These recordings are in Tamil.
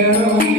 Yeah.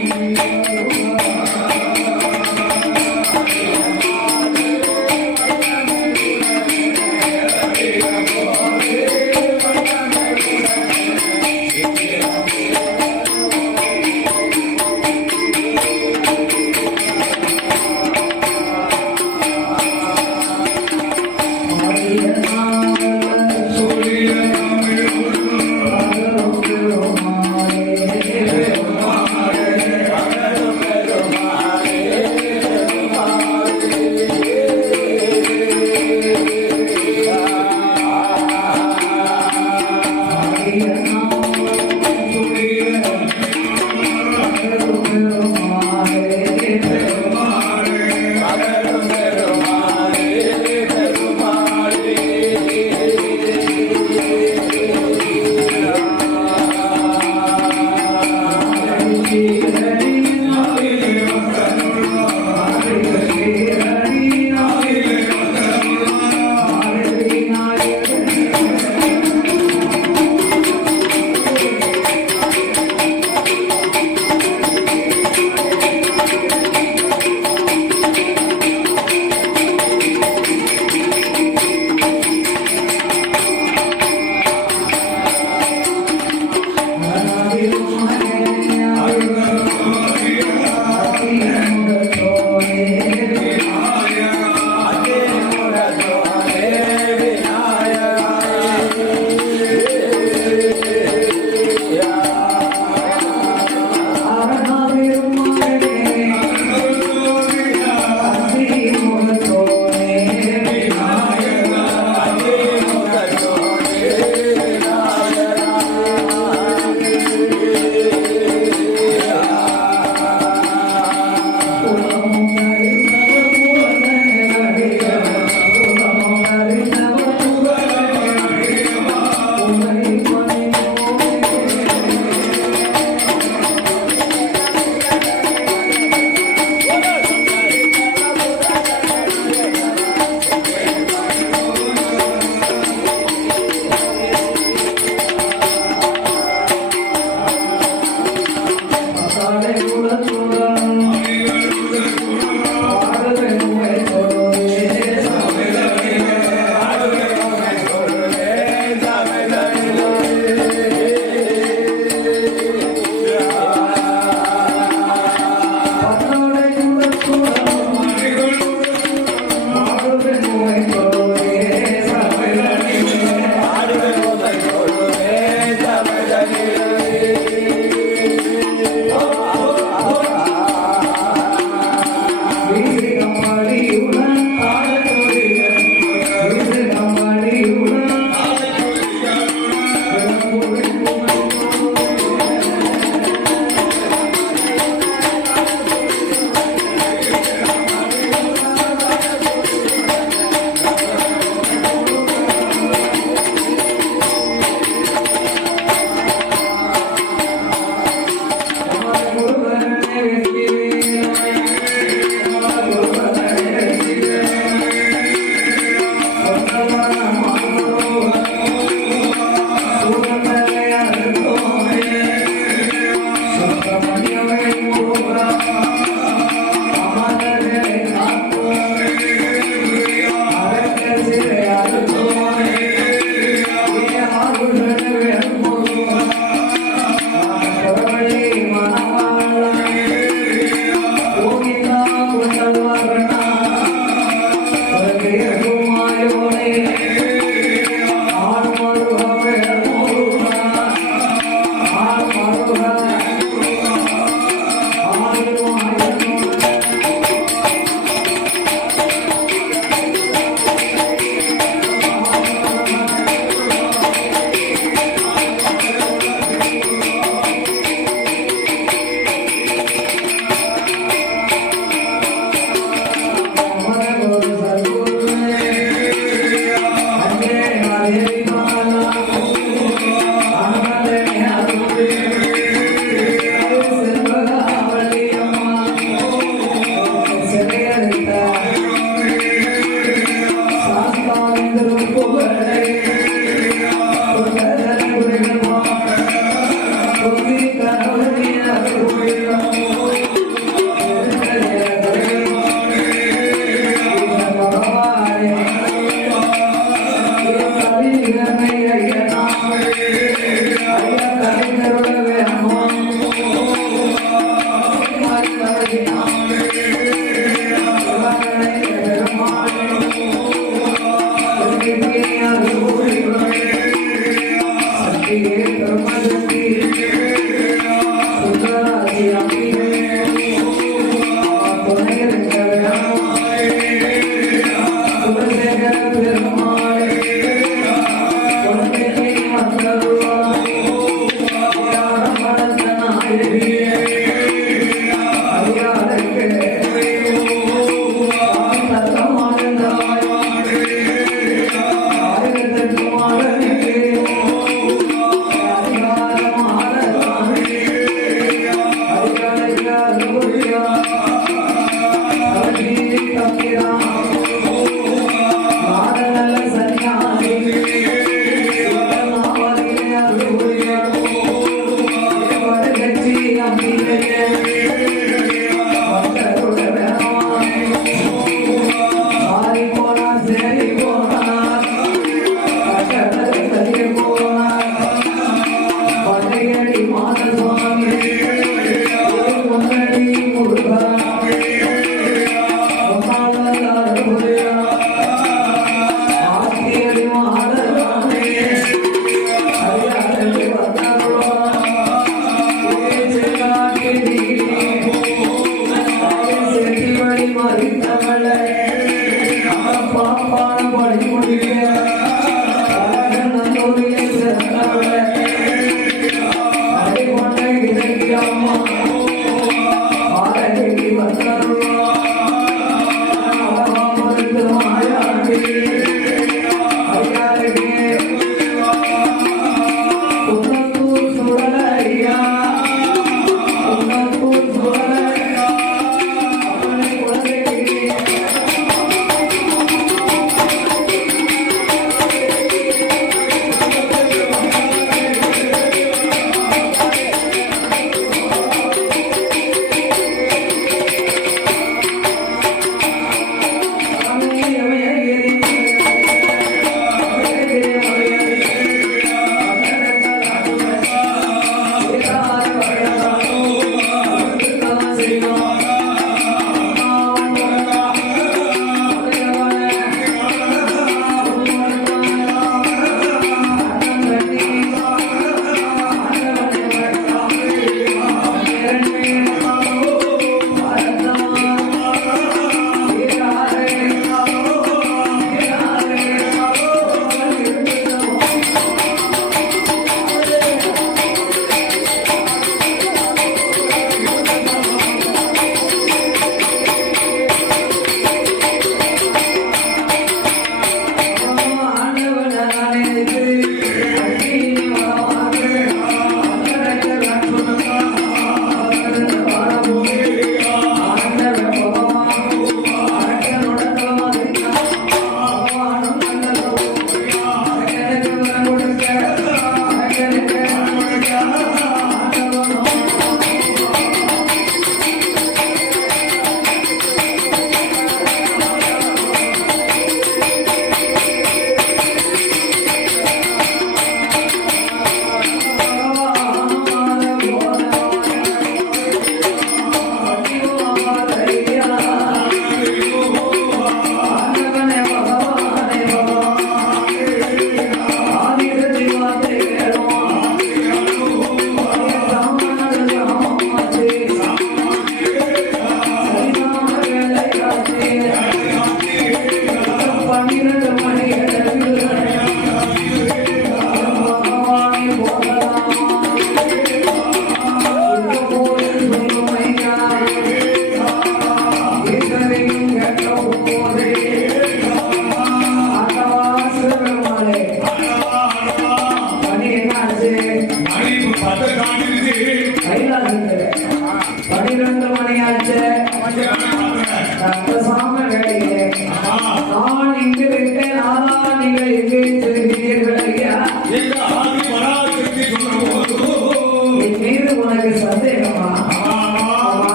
I'm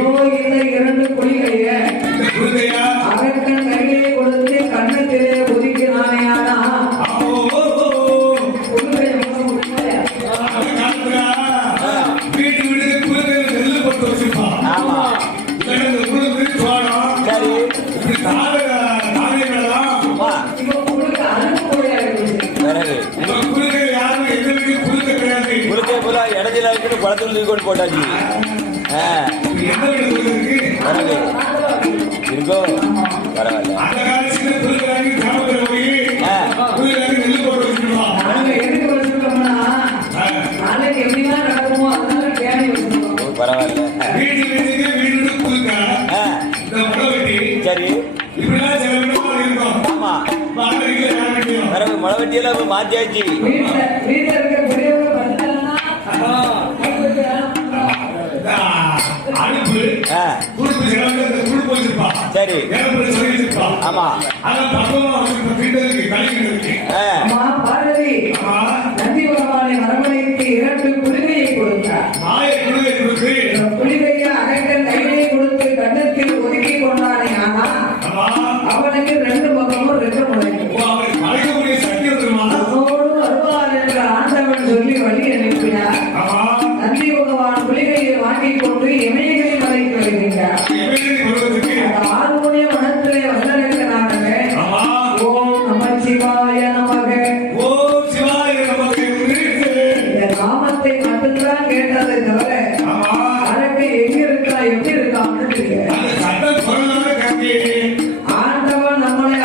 இந்த இரண்டு குளிகைய அதற்கன் கையிலே கொடுத்து கண்ணத்திலே ஒதுக்கினானே. ஆனா வீடு வீடு குளிகை நெல்லு போட்டு வச்சிருப்பான். இடத்துல இருக்கு பழத்தில் தூக்கி போட்டாச்சு. இருக்கோ பரவாயில்ல. பரவாயில்ல. சரி ஆமா மழை வெட்டியெல்லாம் மாத்தியாச்சு. சரி ஆமா பார்வதி நந்தி பகவானை அரவணைத்து இரண்டு குளிகையை கொடுத்தார். குளிகையை அரைக்கன் கையிலே கொடுத்து கண்ணத்தில் ஒதுக்கி கொண்டானே. ஆனா அவனுக்கு ரெண்டு பக்கமும் ரெண்டு முளையோடு வருவார் என்று ஆண்டவன் சொல்லி வழி அனுப்பினார். நந்தி பகவான் குளிகையை வாங்கிக் கொண்டு இமயகிரி மலைக்கு வருகின்றார். ஆறுமுனை மனத்திலே வந்தனக்கனாகவே ஓம் நம சிவாய நமக இந்த நாமத்தை மட்டும்தான் கேட்டதை தவிர அதற்கு எங்க இருக்கா எப்படி இருக்கான்னு தெரியாது. ஆண்டவன் நம்மளை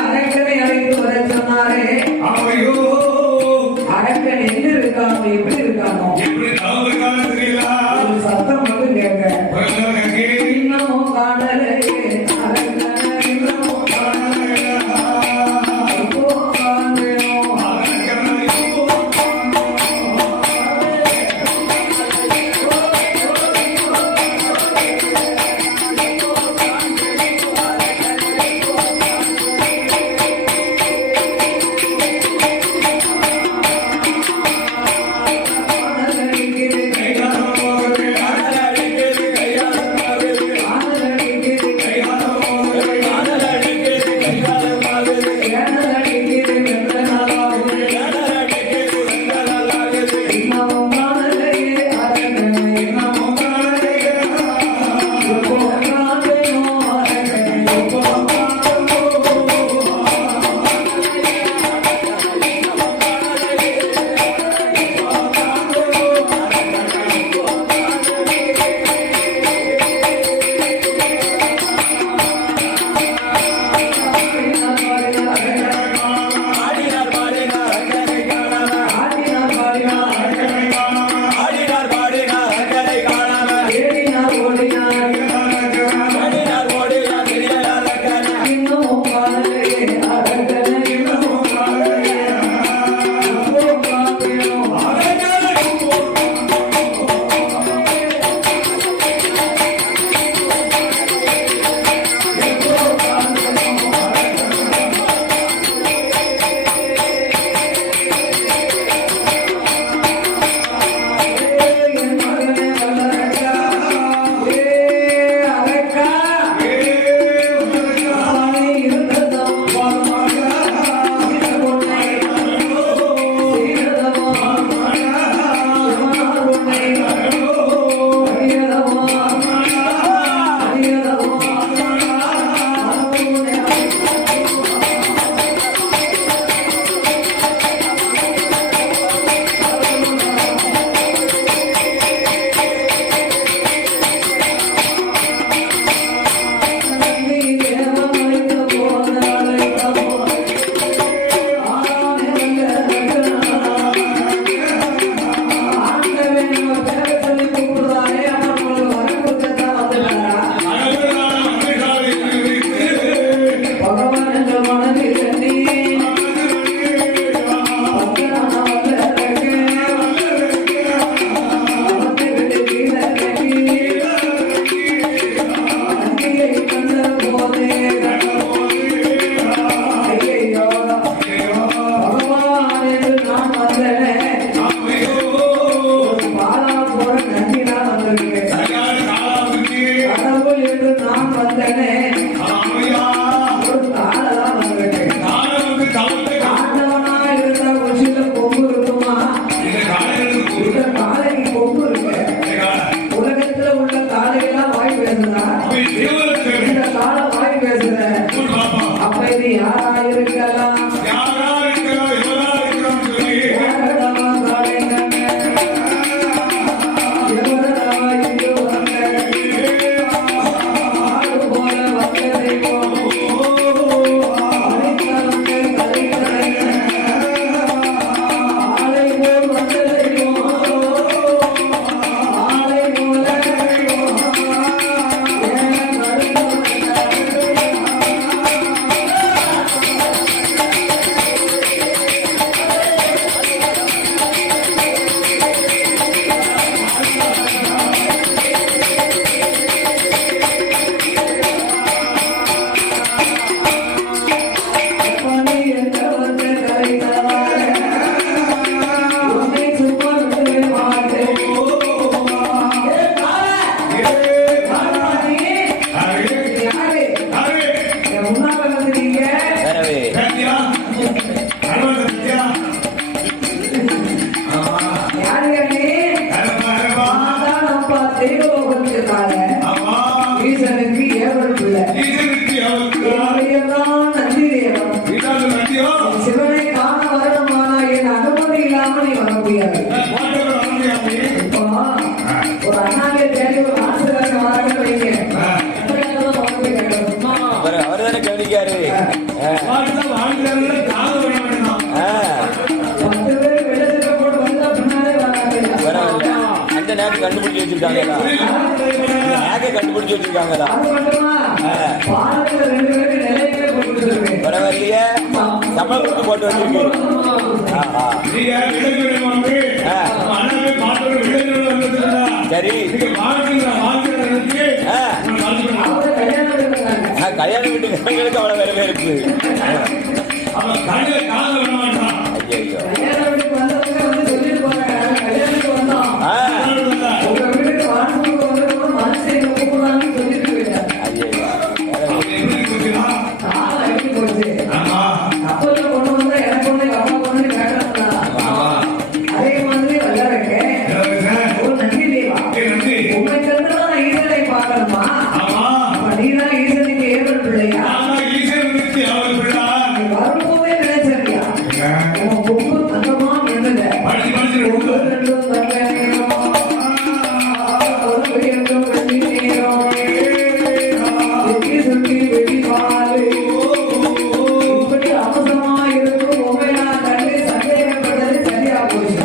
வந்தேனே ஆமையா ஒரு காலதான் வந்திருக்கேன். நானும் வந்து தவத்தை ஆண்டவனா இருந்தா உச்சியில கொம்பு இருக்குமா? இந்த காலையிலிருந்து இந்த காலைக்கு கொம்பு இருக்கு. உலகத்துல உள்ள காலையெல்லாம் வாய் பேசுதா? தேவருக்கு இந்த காலை வாய் பேசுற. பாப்பா அப்ப இது யாரா இருக்கலாம்? யாரா இருக்கிறோம் எவரா இருக்கிறோம் சொல்லி யாரடா காலைங்க? எவரடா இங்கு வந்த? ஆடு போல வந்த தெய்வம். அழைத்தவங்க கலைக்கலைங்க. ஆளை போல் வந்த தெய்வம். ஆளை போல தெய்வம். ஏன் நடுங்க? அப்பனே என்ற வந்த கலைத்தவரே. உன்னை சும்மா விடவே மாட்டேன். ஏ காலை! நீ யாரு? என் முன்னால வந்துட்டீங்க. வரவே யாருங்க நீ? நான்தான் அப்பா தெய்வலோகத்துக்காரன். ஈசனுக்கு ஏவல் பிள்ளை. என்னுடையதான் நந்தி தேவன். சிவனை காண வரணுமானா என் அனுமதி இல்லாம நீ வர முடியாது. இப்போ ஒரு அண்ணாவை தேடி ஒரு ஆசிரியர் வரணும் வைங்க. எப்படியாவது வந்து கேட்கணுமா? அவர் தானே கவனிக்காரு. 10 பேர் வெளியில போட்டு வந்தா பின்னாலே வராங்க. வரவில்ல. அந்த நேரத்துக்கு கண்டுபிடிச்சு வச்சிருக்காங்களா? நேக்க கண்டுபிடிச்சு வச்சிருக்காங்களா? அது மட்டுமா? பாலத்துல 2 பேருக்கு நிலையவே போட்டு வச்சிருக்கேன். வரவில்லையே. சம்பளம் கொடுத்து போட்டு வச்சிருக்கு. ஆஹா. சரி. அவரை கல்யாணம் பண்ணிருக்காங்க. கல்யாண வீட்டுக்கு அவ்வளவு வரவேற்பு. ஐயோ. கல்யாண வீட்டுக்கு வந்தவங்க வந்து சொல்லிட்டு போறாங்க. கல்யாணத்துக்கு வந்தோம். உங்க வீட்டுக்கு வாசலுக்கு வந்தவங்க மனசை கூப்பிடுறாங்கன்னு சொல்லிட்டு போயிட்டாங்க. ஐயோ. காலம் எப்படி போச்சு? கப்பல்ல கொண்டு வந்தா எனக்கு ஒண்ணு அப்பா ஒண்ணு கேட்டாங்களா? அதே மாதிரி வல்லறக்க ஒரு நந்தி தேவா. உண்மை தெரிஞ்சுதான் நான் ஈசனை பார்க்கணுமா? அப்ப நீதான் ஈசனுக்கு ஏவல் பிள்ளையா? நீ வரும்போதே நினைச்சறியா? உன் கொம்பு தங்கமா நின்னுத. கொம்பு ரெண்டும் தங்க நேரம். ஒரு வெடியட்டும் வெள்ளி நேரம். வெட்டி சுட்டி வெட்டி பாலு. இப்படி அவசரமா இருக்கும் உண்மையா கண்டு சந்தேகப்பட்டது சரியா போச்சு.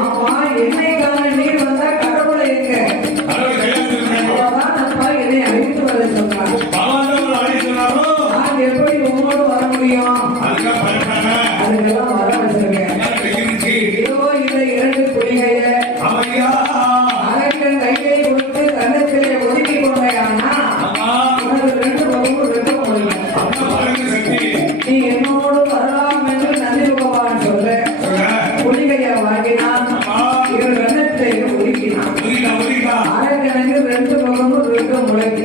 ஆமா, என்னைக்கான நீ வந்தா கடவுளை எங்க? அவதான் அப்பா என்னை அழைத்து வர சொன்னார். நான் எப்படி உன்னோடு வர முடியும்? அதுக்கெல்லாம் வர வச்சிருக்கேன். இதோ இதை 2 புலிகைய அரக்கன் கையை கொடுத்து கன்னத்திலே ஒதுக்கி கொண்டையானா உனக்கு 2 பகுப்பு 2 முடியும். நீ என்னோடு வரலாம் என்று நந்தி பகவான் சொல்ல புலிகையை வாங்கினான். 2 கன்னத்திலேயும் ஒதுக்கினான். அரக்கனுக்கு 2 பகுப்பு 2 முளைக்கு.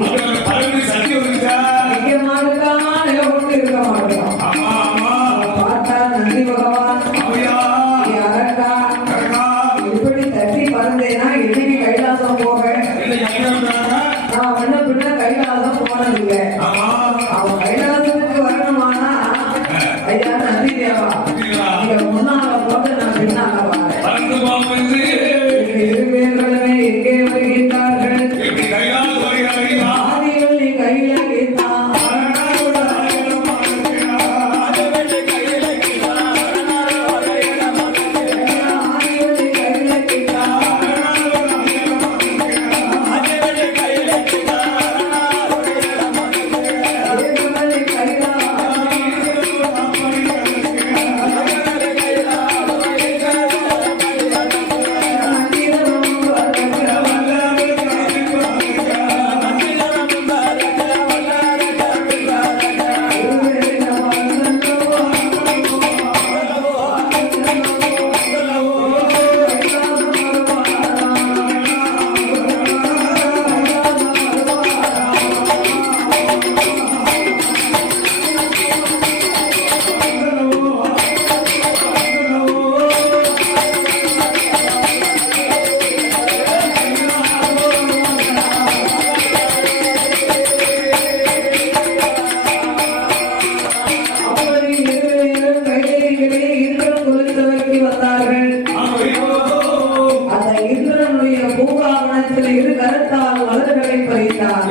முக்கியமானதான் நிலை கொண்டு இருக்க மாட்டோம். பார்த்தா நந்தி பகவான் நீ அரக்கா இப்படி தட்டி பறந்தேனா இன்னைக்கு கைலாசம் போக நான் வந்த பின்ன கைலாசம் போனதில்லை. அவன் கைலாசத்துக்கு வரணுமானா ஐயா நந்தி தேவா நீங்க முன்னால போட்டு நான் பின்னால வரேன். நீங்க 2 பேர்களுமே எங்கே வருகின்றார்கள்? ஆதிகள் நீ கையில கேட்டான். பறித்தார்.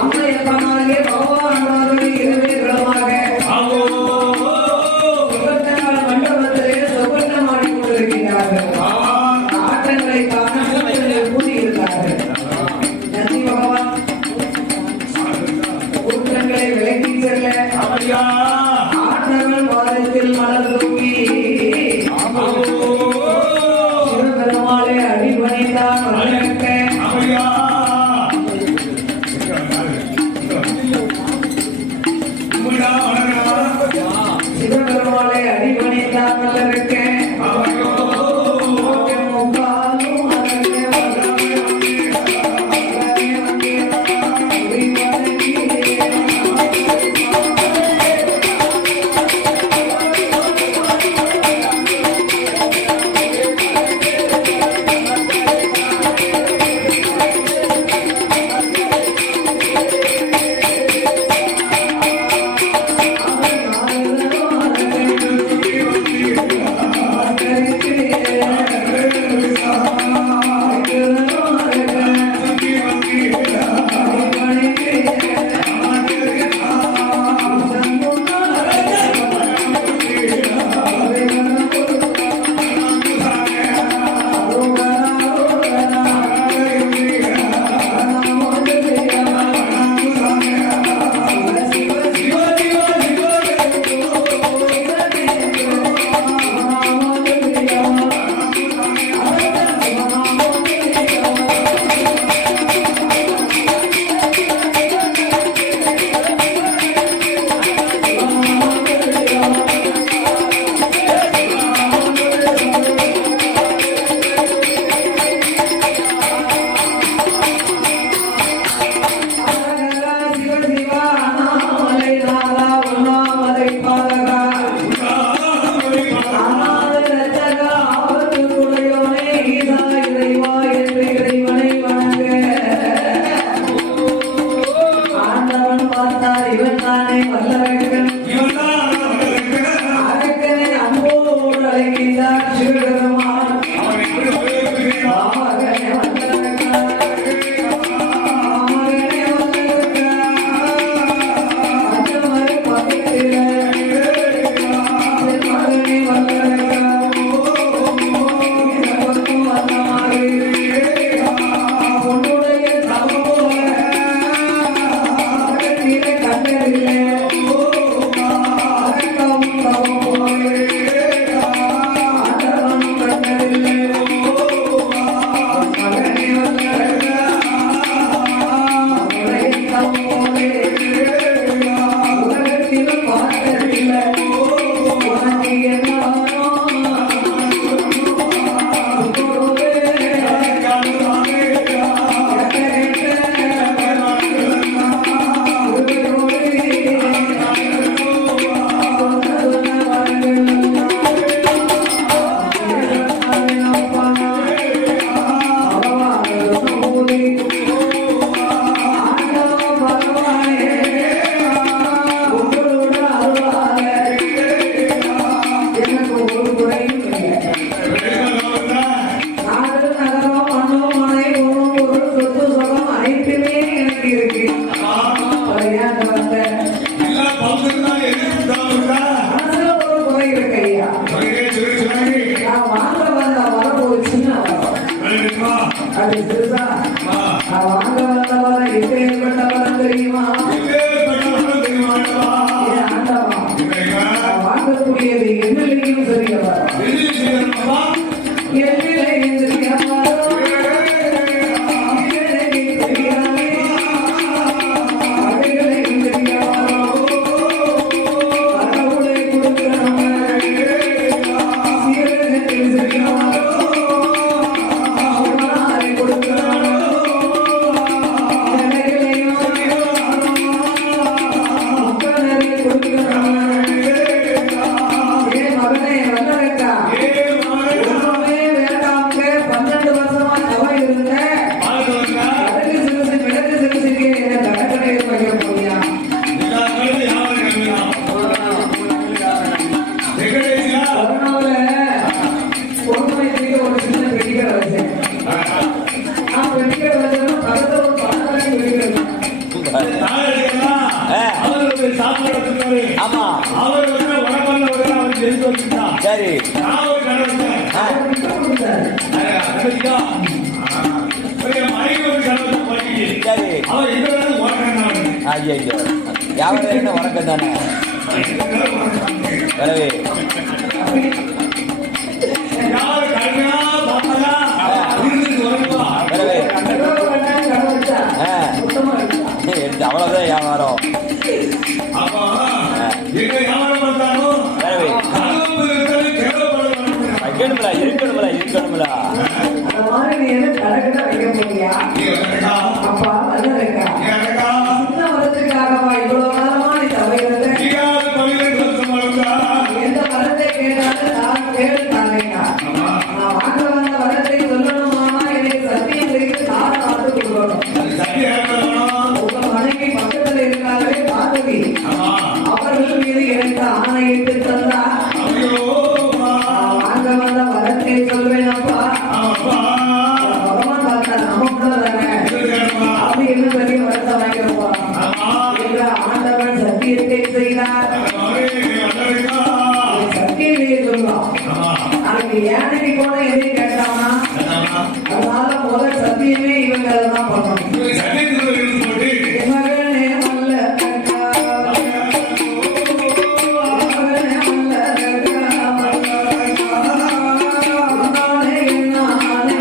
அம்மையப்பனாகிய பகவான் அவர்கள் இருவேர்களுமாக சுகந்தகால மண்டபத்திலே சுகந்தமாடிக் கொண்டிருக்கிறார்கள். ஆட்டங்களை காண கூடியிருந்தார்கள். நந்தி பகவான் கூட்டங்களை விலக்கி செல்ல ஆட்டங்கள் வாதத்தில் மலர் தூக்கி சிவபெருமாளை அடிபணித்தான் வளர்க்க சிவபெருமாளை அடிபணித்தான் வளர்க்க கொடுக்கிறானோ சரி நான் ஒரு கனவு ஆ, விட்டு கொடுத்தாரு. மனைவி ஒரு கனவு பண்ணிக்கு சரி அவன் இந்த வேலை ஓட்டுறான் ஐயோ யாவரம் என்ன வணக்கம் தானே வரவே யாரு கல்வியா பாப்பலா இருந்து வருவா வரவே ஏதோ ஒரு நாள் கனவு வச்சா, ஆ. சுத்தமா இருக்கா. எடுத்து அவ்வளவுதான் வியாபாரம் அப்பா எங்க வியாபாரம் பார்த்தாலும் வரவே கனவு இருக்கிறது தேவைப்படுவாங்க இருக்கணும்ல அந்த மாதிரி நீ என்ன கணக்குதான் வைக்க போறியா? நீ வரட்டா அப்பா, அது இருக்கா? நீ வரட்டா சின்ன வரத்துக்காகவா இவ்வளவு காலமா நீ சபையில நீயாவது பள்ளியில் வருஷம் வருதா எந்த வரத்தை கேட்டாலும் நான் கேட்டுட்டாங்கய்யா. நான் வாங்க வந்த வரத்தை சொல்லணுமாமா, எனக்கு சத்தியம் செய்து நான் பார்த்து கொடுக்கணும். அது சரி ஏற்படணும் உங்க மனைவி பக்கத்துல இருக்காங்களே பார்வதி, ஆமா அவர்கள் மீது எனக்கு ஆணையிட்டு தந்தா ஐயோ நான் வாங்க வந்த வரத்தை சொல்வேனப்பா. அப்பா பகவான் பார்த்தா நம்ம கூட தானே, அப்படி என்ன பெரிய வரத்தை வாங்கிருப்பா என்ற ஆண்டவன் சத்தியத்தை செய்தார். சத்தியமே சொல்லலாம். அதுக்கு ஏனைக்கு போன எதையும் கேட்டானா, அதனால முதல் சத்தியமே இவங்க தான் பண்ணணும். மகனே அல்ல கட்டா, மகனே அல்ல கட்டா, நானே நானே,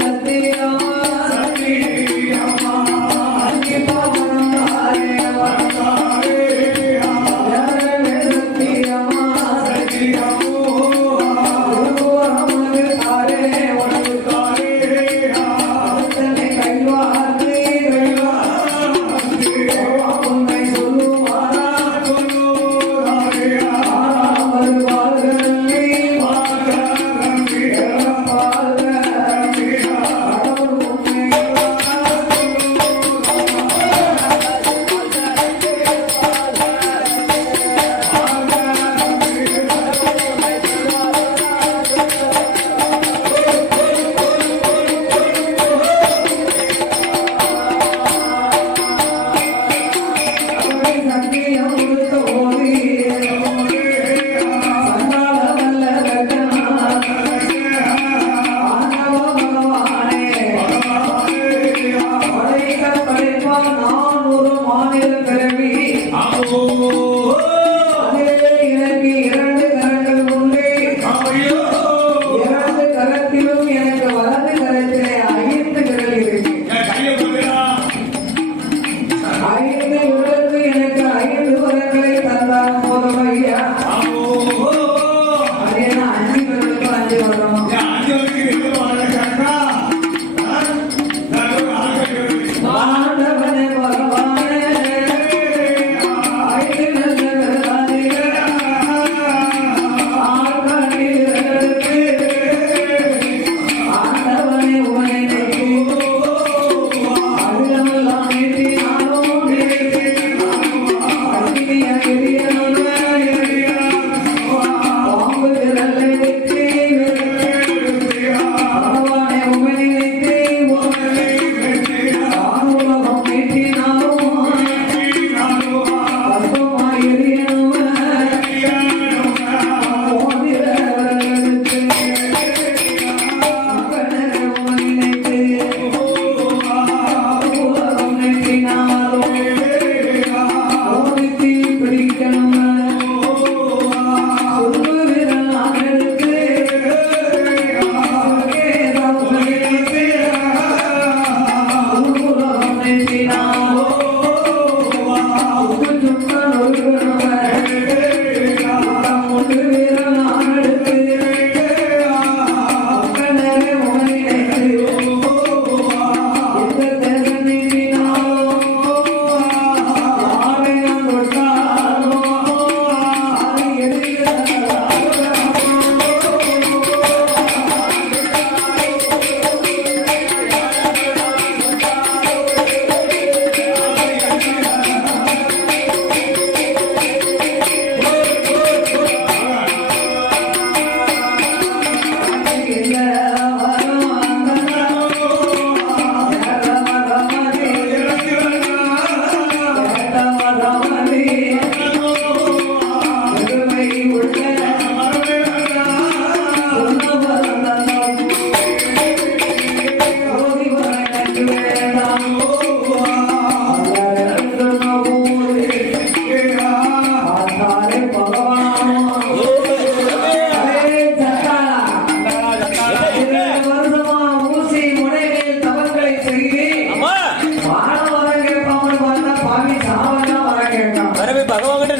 சத்தியம்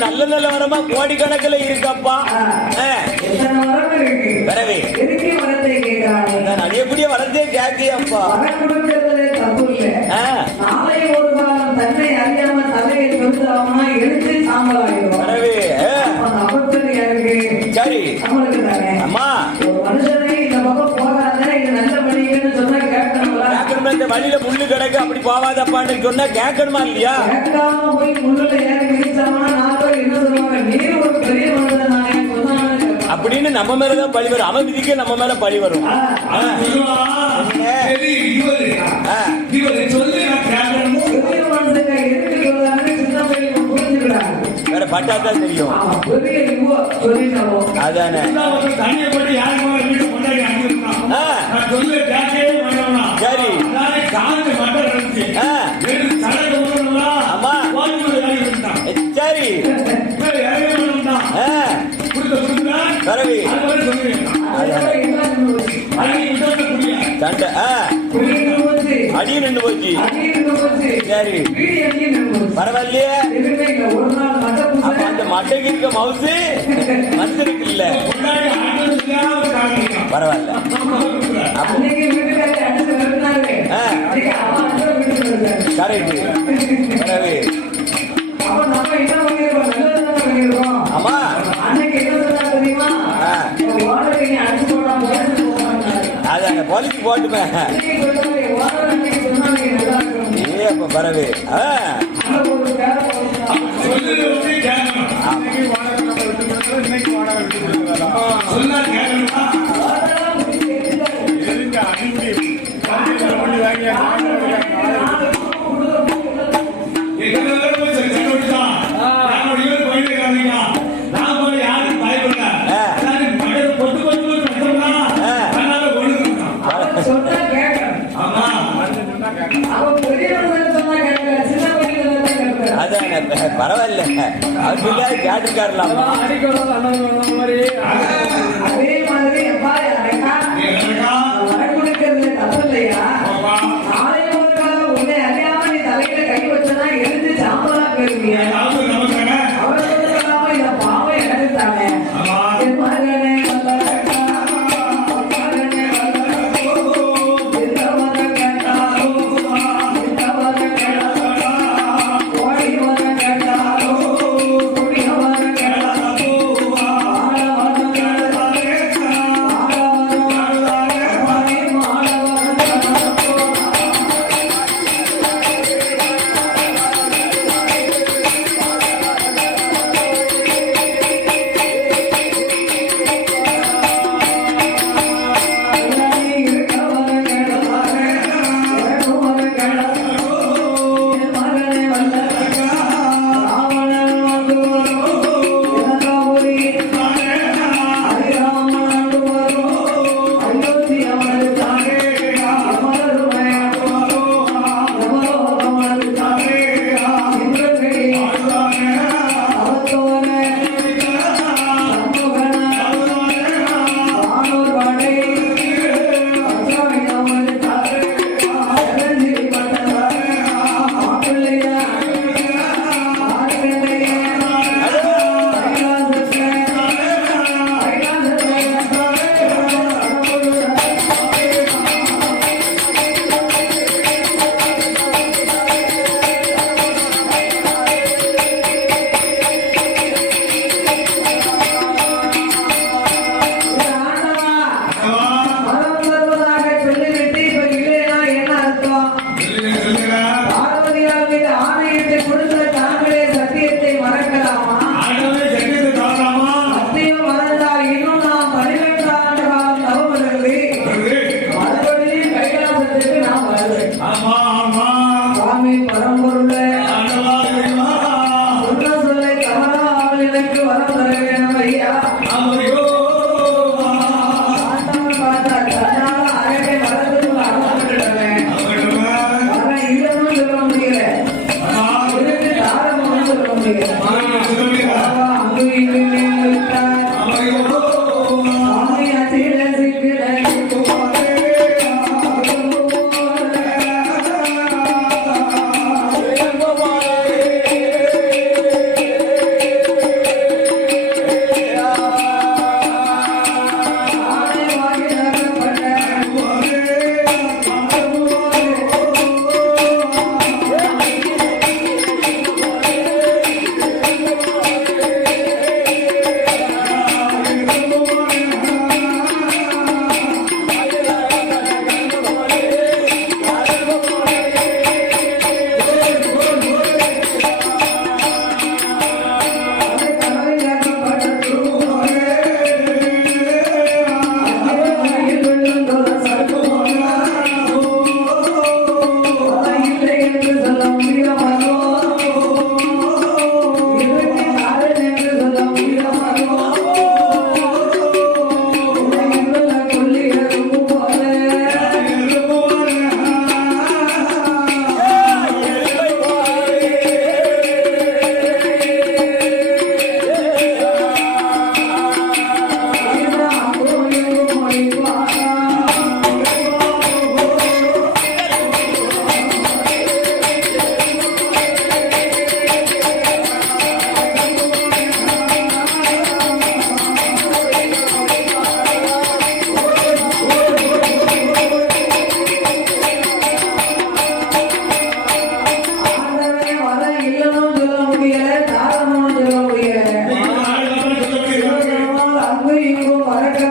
நல்ல நல்ல வரமா கோடிக்கணக்கில் இருக்கப்பா. வரவே நான் அடியக்கூடிய வரதே கேட்கியப்பா. வரவே சரி அம்மா இந்த வழியில முள்ளு கிடக்கு அப்படி போவாதப்பான்னு சொன்னா கேட்கணுமா இல்லையா? அப்படின்னு நம்ம மேலதான் பழி வரும். அவன் விதிக்க நம்ம மேல பழி வரும். வேற பட்டாதான் தெரியும். அதானே சரி ஆமா சரி வரவி சண்டை அடி நின்று போச்சு. சரி பரவாயில்லையே. அப்ப அந்த மட்டைக்கு இருக்க மவுசு மத்து இருக்கு இல்ல பரவாயில்ல. கரெக்ட் வரவே ஆமா அதான பாலிசி போட்டுமே அப்ப வரவே பரவாயில்ல அதுல கேட்டுக்காரலாம். அதே மாதிரி உன்னை அறியாம நீ தலையில கை வச்சனா எழுந்து சாம்பலா போயிருவீங்க. அவர்களுக்காக இந்த பாவம் எடுத்தாங்க. என்று சொல்ல முடியாமலோ இருபத்தி என்று சொல்ல முடியாமலோ கொல்லி எறும்பு போல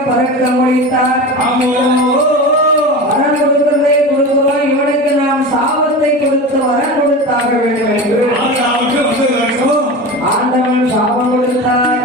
பறக்க முடித்தார். வரம் கொடுக்கிறதை கொடுக்கிறோம், இவனுக்கு நாம் சாபத்தை கொடுத்து வரம் கொடுத்தாக வேண்டும் என்று ஆண்டவன் சாபம் கொடுத்தார்.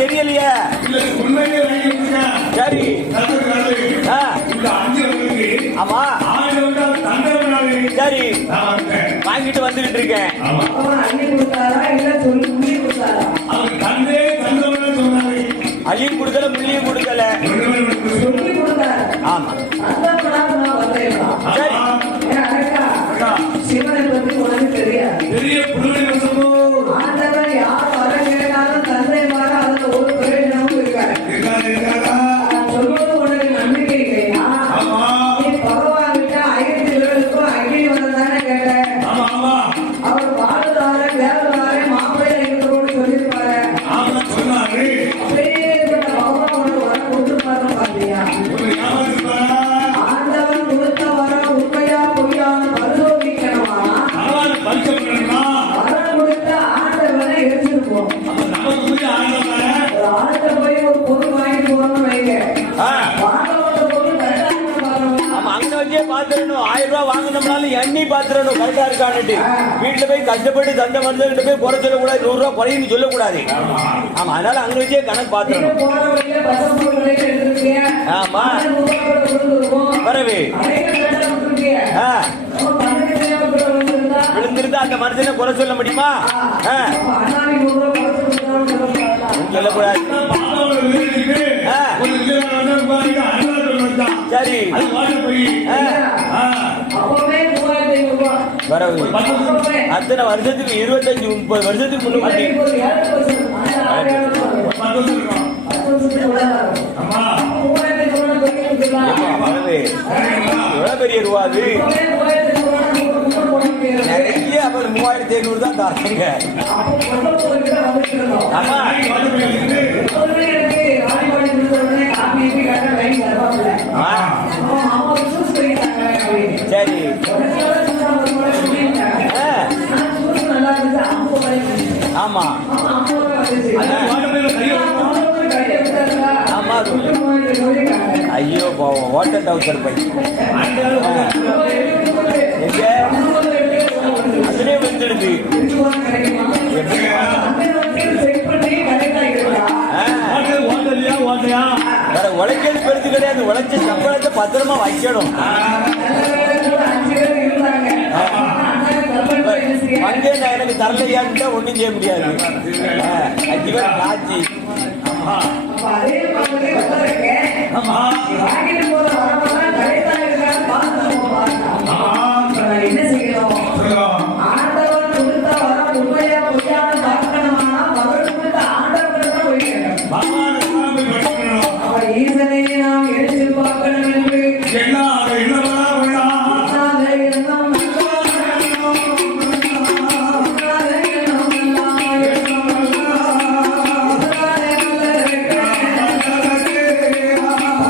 தெரியலையே. இல்ல உண்மையிலே வாங்கி கொடுத்தேன். சரி. ஆ, இந்த 5 வருஷத்துக்கு ஆமா. 1000 வந்தா தந்தவனாலே சரி, நான் வந்தேன். வாங்கிட்டு வந்துகிட்டு இருக்கேன். ஆமா. அவன் அள்ளி கொடுத்தாரா இல்ல சொல்லி கொடுத்தாரா? அவர் தந்தே தந்தவனா சொன்னாரு. அழியும் கொடுக்கல, முள்ளியும் கொடுக்கல. சொல்லி கொடுத்தாரு. ஆமா. அந்த படம் நான் வந்தேன். சரி. ஏன் அழகா? சிவனை பத்தி உனக்கு தெரியாது. பெரிய புதுமை வசமோ ஆண்டவன் யார் வர கேட்டாலும் தந்தை மாற அதுல ஒரு பிரயோஜனமும் இருக்காது. இருக்காதா? நான் சொல்வது உனக்கு நம்பிக்கை இல்லையா? ஆமா. நீ பகவான் கிட்ட 5 விரலுக்கும் அக்னி வரதானே கேட்டேன். ஆமா ஆமா அவர் பாடுதார வேறுதார மாப்பிள்ளை இருக்கிறோடு சொல்லியிருப்பாரு. ஆமா சொன்னாரு. அப்படியேப்பட்ட பகவான் உனக்கு வர கொடுத்துருப்பாரு பாத்தியா? ஒரு ஞாபகம் ஆண்டவன் கொடுத்த வர உண்மையா பொய்யான்னு பரிசோதிக்கணுமானா பகவான் பரிசம் பண்ணணுமா? வரம் கொடுத்த ஆண்டவனை எடுத்துருப்போம். அப்ப நமக்கு புரிய ஆனந்தானே. ஒரு ஆண்ட போய் ஒரு பொருள் வாங்கிட்டு போறோம்னு வைங்க. ஆ, வாங்க வந்த பொருள் கரெக்டா பாருங்க. ஆமா. அங்க வச்சே பாத்துடணும். 1000 ரூபாய் வாங்கினோம்னாலும் எண்ணி பாத்துடணும் கரெக்டா இருக்கான்னுட்டு. வீட்டுல போய் கஷ்டப்பட்டு தந்த மனுஷன் போய் குறை சொல்லக்கூடாது. 100 ரூபாய் குறையுன்னு சொல்லக்கூடாது. ஆமா, அதனால அங்க வச்சே கணக்கு பாத்துடணும். போற வழியில பசங்க பொருள் எடுத்துருக்கீங்க. ஆமா. 100 ரூபாய் பொருள் இருக்கும். வரவே. அதையும் கரெக்டா கொடுத்துருக்கீங்க. ஆ, நம்ம பணத்துக்கு தேவைப்படுற வந்திருந்தா விழுந்திருந்தா அந்த மனுஷனை குறை சொல்ல முடியுமா? ஆ, அண்ணாவி 100 ரூபாய் குறைச்சு கொடுத்தாலும் சொல்லலாம். சொல்லக்கூடாது. பாப்பாவோட வீட்டுக்கு ஆ. ஒரு விஜயம் வந்து பாருங்க அண்ணா வந்தான். சரி. அது வாங்க போய் ஆ, அப்பவே 3500 ரூபாய். வரவு. அப்பவே அத்தனை வருஷத்துக்கு 25 30 வருஷத்துக்கு முன்னாடி அதுக்கு ஒரு 7%. ஆனா 6,000 10 வருஷம் இருக்கும். 10 வருஷத்துக்கு உள்ளதா. ஆமா 3500 ரூபாய் கொடுத்து கொடுத்துடலாம். வரவே. எவ்வளவு பெரிய ரூபா அது? அப்பவே 3500 ரூபாய் கொடுத்து போட முடியாது. நிறைய அவர் 3500 தான் தராங்க. அப்போ கொண்டு போய்கிட்ட வந்துருக்கோம். ஆமா. வாங்க போய் இருந்து உடனே எனக்கு ஆடிப்பாடி கொடுத்த உடனே காப்பி எப்படி கரெக்டா லைன் தருவாங்கல்ல. ஆ, அம்மா ஜூஸ் பண்ணிட்டாங்க அப்படின்னு. சரி. உடனே ஜூஸ் பண்ணிட்டாங்க. ஆ, நான் ஜூஸ் நல்லா இருந்துச்சு. 50 ரூபாய்க்கு. ஆமா. 50 ரூபாய் வந்துச்சு. வாங்க போய் கையை அவங்களுக்கு கையை விட்டாங்களா? ஆமா. கொண்டு போயிட்டு சொல்லிட்டாங்க. ஐயோ பாவம். வாட்டர் டவுசர் பை எங்க அதுலயே வந்துடுது. ஆ, ஓட்டலையா ஓட்டையா வேற உழைக்கிறது பெருசு கிடையாது. உழைச்ச சம்பளத்தை பத்திரமா வைக்கணும். வந்தே நான் எனக்கு தரலையான்னு ஒண்ணும் செய்ய முடியாது. 5 பேர் காட்சி. ஆமா என்ன செய்யணும்? ஆண்டவன் கொடுத்த வரம் உண்மையா பொய்யான பார்க்கணுமானா மகள் கொடுத்த ஆண்டவன் தான் போய்க்கணும். பகவான் போய் படிக்கணும். அவர் ஈசனை நாம் எடுத்து பார்க்கணும் என்று எல்லாம் அதை என்னவா வேணாம் உண்ணாத எண்ணம் உண்ணாத எண்ணம் எல்லாம் உண்ணாத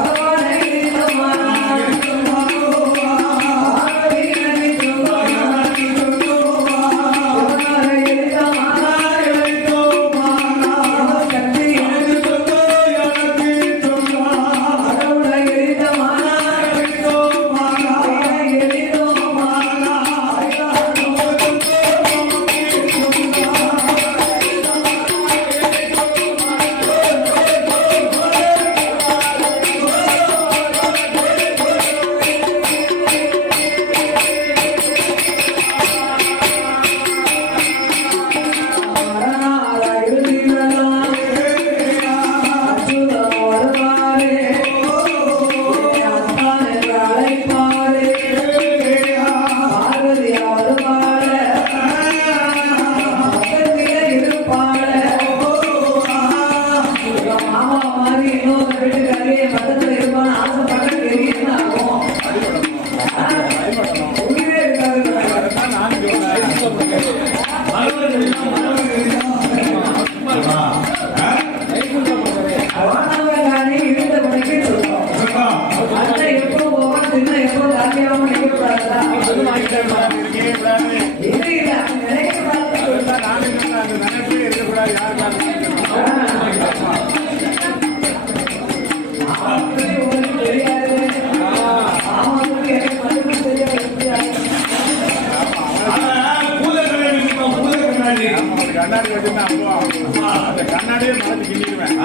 பகவானை ஈசமானார். கண்ணாடி வச்சிருந்தா அந்த கண்ணாடியே மறைச்சு கிண்டிடுவேன்.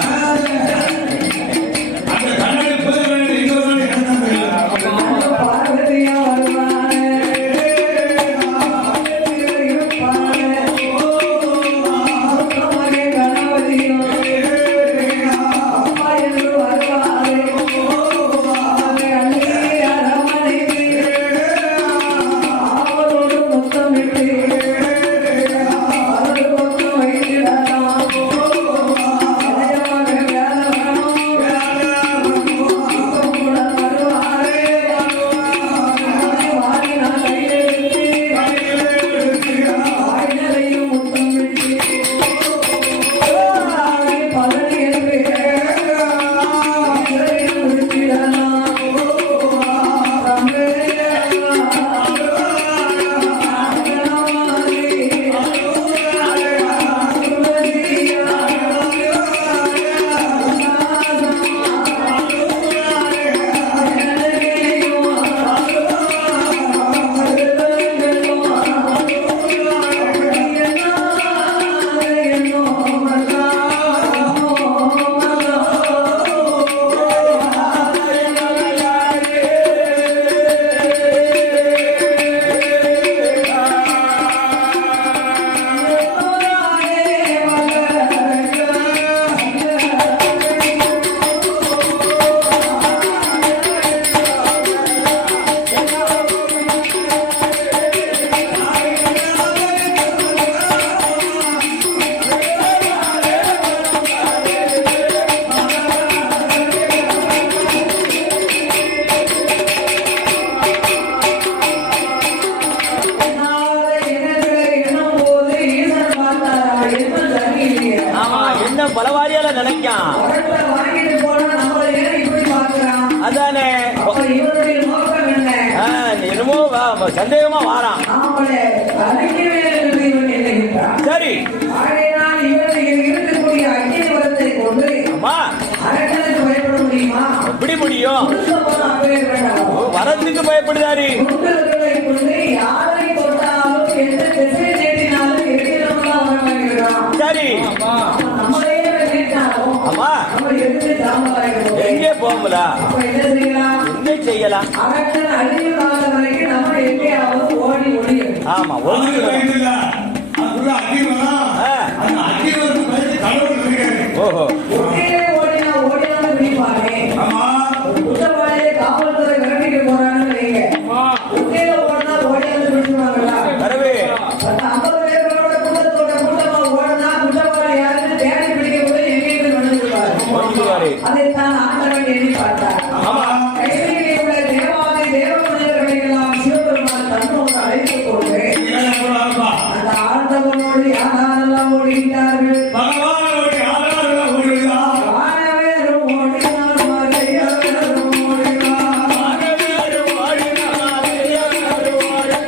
சந்தேகமா வாரான். அவளை அழைக்க வேண்டும் என்று இவன் எண்ணுகின்றான். சரி ஆகையினால் இவன் இருக்கக்கூடிய அக்கினி வரத்தை கொண்டு அம்மா அரக்கனுக்கு பயப்பட முடியுமா? எப்படி முடியும்? வரத்துக்கு பயப்படுதாரு. குண்டல்களை கொண்டு யாரை தொட்டாலும் எந்த திசை தேடினாலும் இருக்கிறவங்களா வரமாட்டான். சரி நம்மளையே நினைத்தாலும் அம்மா நம்ம எதிர்த்து தாமதாயிருக்கோம். எங்கே போகல? அப்ப என்ன செய்யலாம்? எங்கே செய்யலாம்? அரக்கன் அழிவு காலம் வரைக்கும் நம்ம எங்கேயாவது ஓடி ஒளியும். ஆமா அது ஒழுங்கு பயந்துல அதுக்குள்ள அக்கிரமம் அந்த அக்கிரமத்துக்கு பயந்து கடவுள் இருக்காரு. ஓஹோ ஒட்டிலே ஓடினா ஓடினாலும் பிடிப்பானே. ஆமா குற்றவாளியை காவல்துறை விரட்டிட்டு போறான்னு வைங்க. ஒட்டில ஓடினா ஓடியாவது பிடிச்சுவாங்களா? வரவே 50 பேர்களோட கூட்டமா ஓடினா குற்றவாளி யாருன்னு தேடி பிடிக்க போய் எங்கேயுமே நடந்துருவாரு. ஒழுங்குவாரு. அதைத்தான் ஆண்டவன் எண்ணி பார்த்தார். ஆமா கையிலே உள்ள தேவாதி தேவமனிதர்களை எல்லாம் சிவபெருமான் தன்னோடு அழைத்துக் கொண்டு அந்த ஆண்டவனோடு யாரெல்லாம் ஓடுகிறார்கள்? பகவானோட ஆராதனை ஓடுகிறார். வானவேரும் ஓடினார், மலையவேரும் ஓடினார். வானவேரும் ஓடினார், மலையவேரும் ஓடினார்.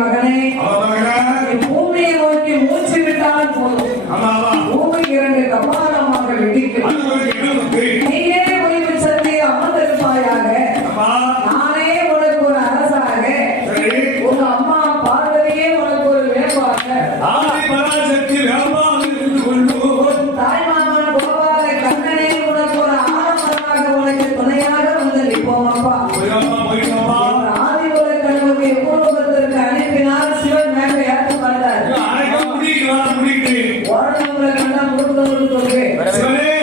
மகனே அவன் மகனா? நீ பூமியை நோக்கி மூச்சு விட்டாலும் போதும் ஆமா, ஆமா. பூமி 2 கபாலமாக வெடிக்கும் அது ஒரு இடம் இருக்கு. நீயே ஓய்வு சந்தை அமர்ந்திருப்பாயாக ஆமா. நானே உனக்கு ஒரு அரசாக சரி. உங்க அம்மா பார்வதியே உனக்கு ஒரு வேப்பாக ஆதி பராசக்தி வேகமாக இருந்து கொண்டு உன் தாய்மாமன் கோபால கண்ணனே உனக்கு ஒரு ஆலமரமாக உனக்கு துணையாக வந்து நிற்போம் அப்பா போயிடாமா, போயிடாமா. ஆதிபுர கண்ணுக்கு பூர்வத்திற்கு அனுப்பினால் சிவன் மேல ஏற்ற மாட்டார் இவன் அரைக்க முடியுங்களா? முடியுது. ஓரணமுறை கண்ணா முழுக்க சொல்றேன் சிவனே,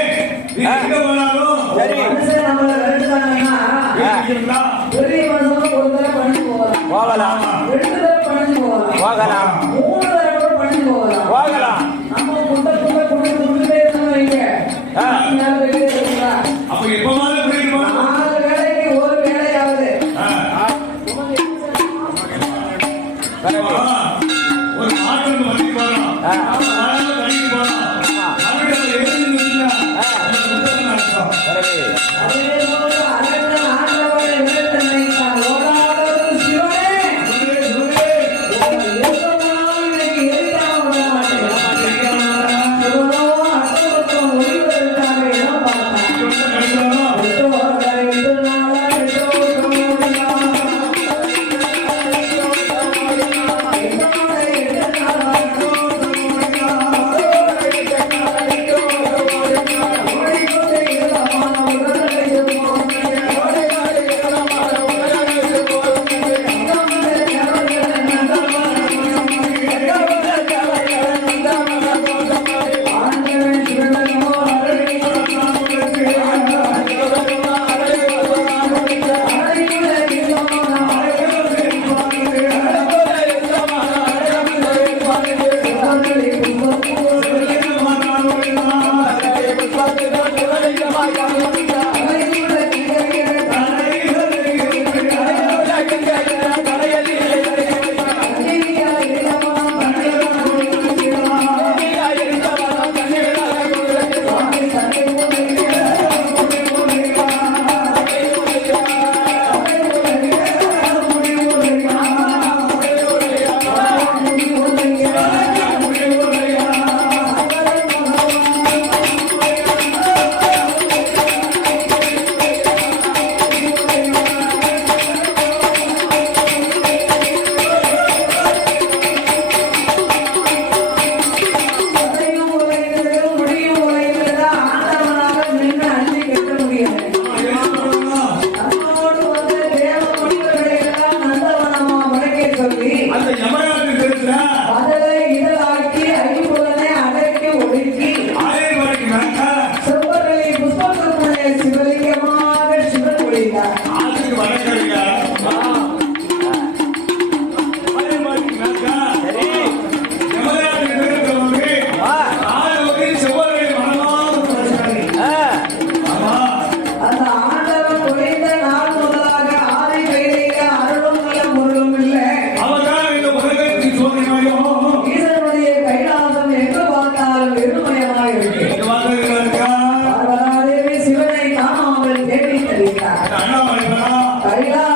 நீ எங்க போனாலும் சரி. மனுஷன் நம்மள விரட்டுறாங்கன்னா இருக்கீங்களா? பெரிய மனுஷனும் ஒரு தடவை பண்ணிட்டு போகலாம் போகலாம் 2 தடவை பண்ணிட்டு போகலாம் போகலாம் 3 தடவை கூட பண்ணிட்டு போகலாம் போகலாம். நம்ம குண்டுட்டே இருந்தோம் வைங்க ஆ. மேல வெளியே இருக்குங்களா அப்ப எப்பமாவது புரியுமா? 4 வேளைக்கு ஒரு வேளையாவது ஒரு மாட்டுக்கு வண்டி போறோம். ஆ. வண்டிக்கு போறோம். மறுபடியும் அதை எழுதி நிறுத்தினா, அந்த புத்தகம் அர்த்தம். சரி. அதே போல அரங்கன் ஆண்டவனை விரட்டனை தான் ஓடாதவரும் சிவனே சுரே, சுரே. எவ்வளவு இன்னைக்கு எரிக்காம விட மாட்டேன் சிவனோ அத்தமத்தம் ஒளிவதற்காக இடம் பார்த்தான் கடிதம். விட்டோரை விட்டுனால அந்த யமராஜன் தெரிஞ்சா அதலை இதழாக்கி ஐம்புலனை அடக்கி ஒடுக்கி 1000 ரூபாய்க்கு மேல செவ்வரளி புஷ்பத்துக்குள்ளே சிவலிங்கமாக சிவன் ஒளிந்தார் ஆளுக்கு வழக்கறிஞர் 1000 ரூபாய்க்கு மேல சரி. யமராஜன் தெரிஞ்சவங்க ஆ. 4 வகை செவ்வரளி மனமாக பிரச்சனை. ஆ. ஆமா. அந்த ஆண்டவன் ஒளிந்த நாள் முதலாக ஆதி கையிலே அருளும் நல்ல பொருளும் இல்லை அவதான் இந்த உலகத்துக்கு சோதனையோ ஈசனுடைய கைலாசம் எங்கு பார்த்தாலும் வெறுமயமாக இருக்கு இந்த வார்த்தைகள் இருக்கா? பார்வதாதேவி சிவனை காணாமல் தேடி தருகிறார் அண்ணாமலைகளா? கைலாசம்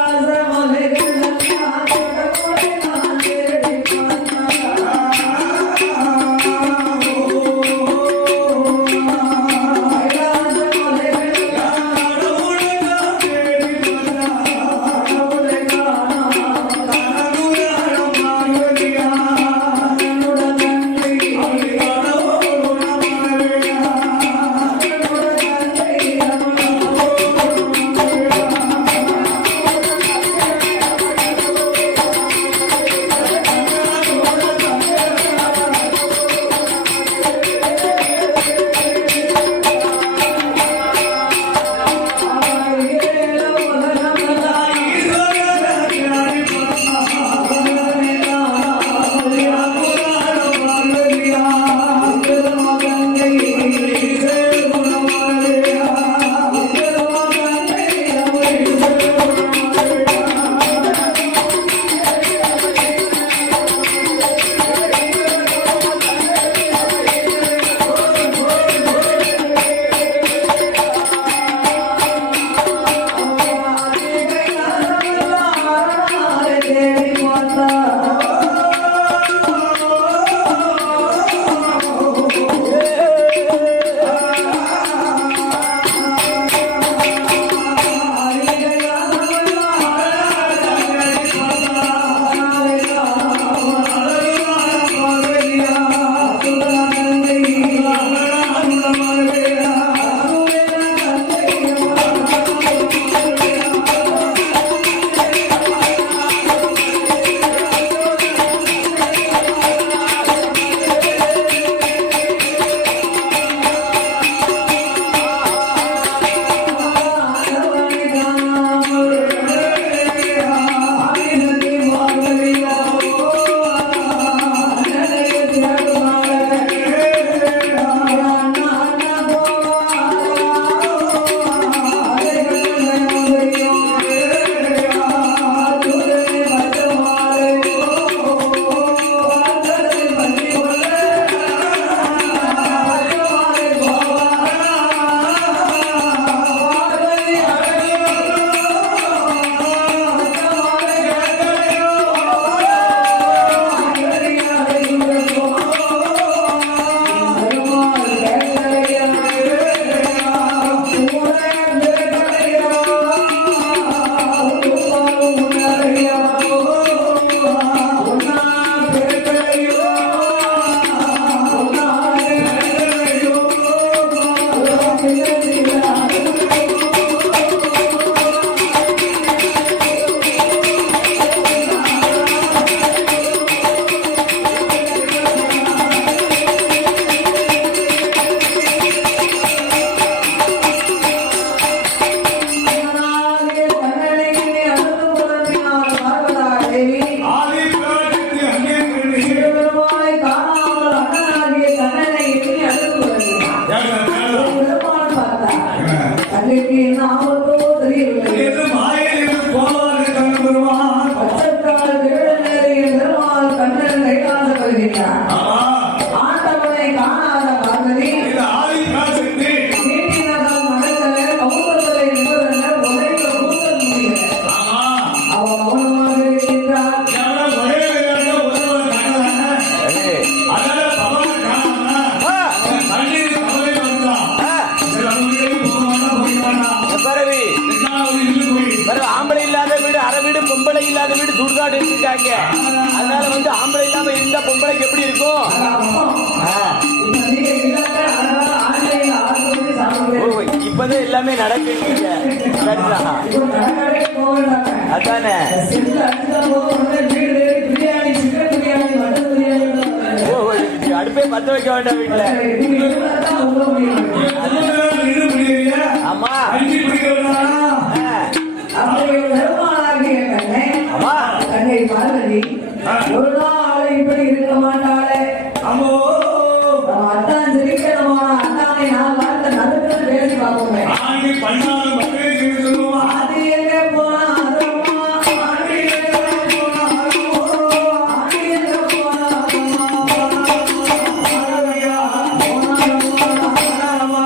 ஆபத்தோ தெரியவில்லை. என்று மாயையில் போவார் கண்ண பெருமான். பச்சைக்கால் வேடநேரிய பெருமாள் கண்ணன் கைலாச வருகிறார். ஆமா, ஆண்டவனை காணாத பார்வதி இந்த ஆதிபராசக்தி நீட்டினதால் நடக்கல, கவுந்தலை நிபுணர் உடைக்க கூந்தல் முடியல. ஆமா, அவன் மௌனமாக இருக்கின்றார். எவ்வளவு ஒரே விளையாட்டு ஒருவர் கண்டதான சரி. அதனால பகவான் காணாம ஆ, கண்ணீர் கவலை வந்தான். ஆ, சில வீட்டுக்கு போவானா போயிட்டானா பிறவி ரெண்டாவது இருந்து போய் பிறகு ஆம்பளை இல்லாத வீடு அரை வீடு பொம்பளை இல்லாத வீடு சுடுகாடு இருக்காங்க. அதனால வந்து ஆம்பளை இல்லாம இருந்தா பொம்பளைக்கு எப்படி இருக்கும்? ஆ. இப்ப நீங்க இல்லாத அதனால ஆண்களை ஆட்களை ஓ, சாப்பிடுவேன். இப்பதான் எல்லாமே நடக்குங்க. சரிதான். இப்போ கடற்கரை போகிறாங்க. அதானே. சென்று அடுத்த போது உடனே வீடு பிரியாணி, சிக்கன் பிரியாணி, மட்டன் பிரியாணி எல்லாம் வருது. ஓ, அடுப்பே பத்த வைக்க வேண்டாம் வீட்டுல. நீங்க இருந்தாதான் உள்ள முடியும். இரு பிடிக்கிறியா ஆமா. அஞ்சு பிடிக்கிறா ஆ. அப்படி பெருமாளாகிய கண்ணை ஆமா. கண்ணை பார்வதி ஒரு நாள் இப்படி இருக்க மாட்டாளே. அம்மோ நம்ம அத்தான் சிரிக்கணுமா, அத்தானை நான் பார்த்த நடுக்கிறது பேசி பார்ப்போமே. ஆண்டி பண்ணாத மக்களே சொல்லுவா அது எங்க போனா அதம்மா, ஆண்டி போனா அது எங்க போனா அதம்மா, ஆண்டி போனா அதம்மா,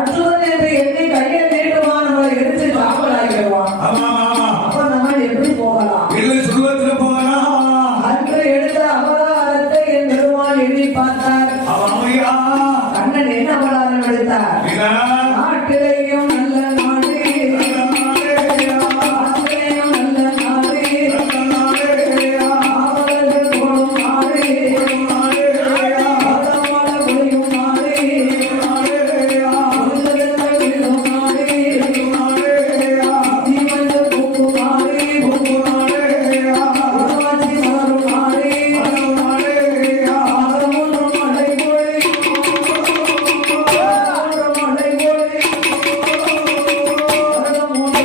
அச்சுதன் என்று எண்ணி கையை நீட்டுமானவரை எடுத்து சாம்பலாகிடுவான். ஆமா ஆமா அப்ப நம்ம எப்படி போகலாம்? இல்லை சுருவத்துல போகலாம். அன்று எடுத்த அவதாரத்தை என் பெருமாள் எண்ணி பார்த்தார். அவமையா கண்ணன் என்ன அவதாரம் எடுத்தார்? நாட்டிலேயும் நல்ல நாடு, நாட்டிலேயும் நல்ல நாடு, ஆவலர்கள் போடும் நாடு, ஆதமோட புரியும் நாடு, உள்ளதெல்லாம் விழும் நாடு, தீவந்து பூக்கும் நாடு, உருவாச்சி மலரும் நாடு, ஆதமொன்றும் மழை பொழி, ஆதமொன்றும் மழை பொழி, ஆதமொன்று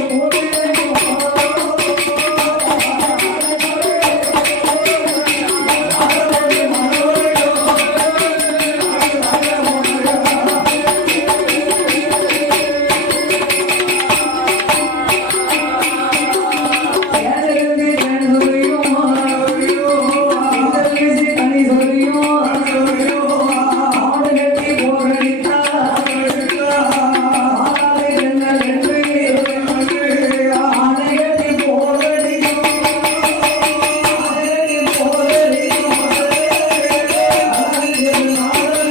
ஏதெழுந்து கண் சொல்லியும், இதழ் வீசி கனி சொல்லியும், ஆடு கட்டி போரடித்தார், ஆடாதே ஜன்னல் என்று, ஆடை கட்டி போரடிக்கும், ஆடை கட்டி போரடிக்கும், அழகில் நாடகம்.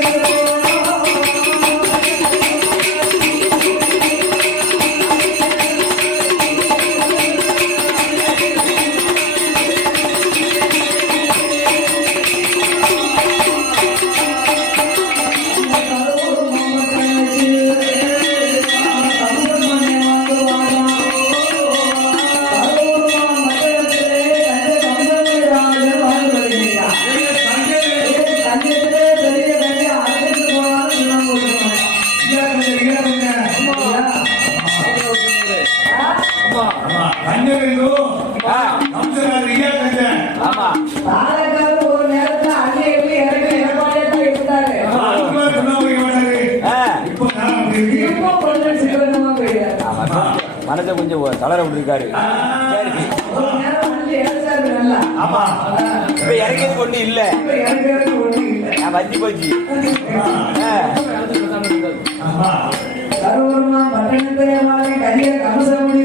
ஆ, ஆமா ஒரு நேரத்துல அள்ளி எள்ளி இறங்கி எடப்பாடியா இருந்தாரு. ஆ, இப்போ கொஞ்சம் சிக்கனமா போயிடாரு. ஆமா. மனதை கொஞ்சம் தளர விட்டுருக்காரு. சரி, ஒரு நேரம் அள்ளி இறந்தாரு நல்லா. ஆமா இப்ப இறக்கிறது ஒண்ணு இல்ல, இப்ப இறங்குறது ஒண்ணும் இல்லை. நான் வஞ்சி போச்சு. ஆ. ஆமா கருவூர்மா பட்டணத்திலே கரிய கமசமுடி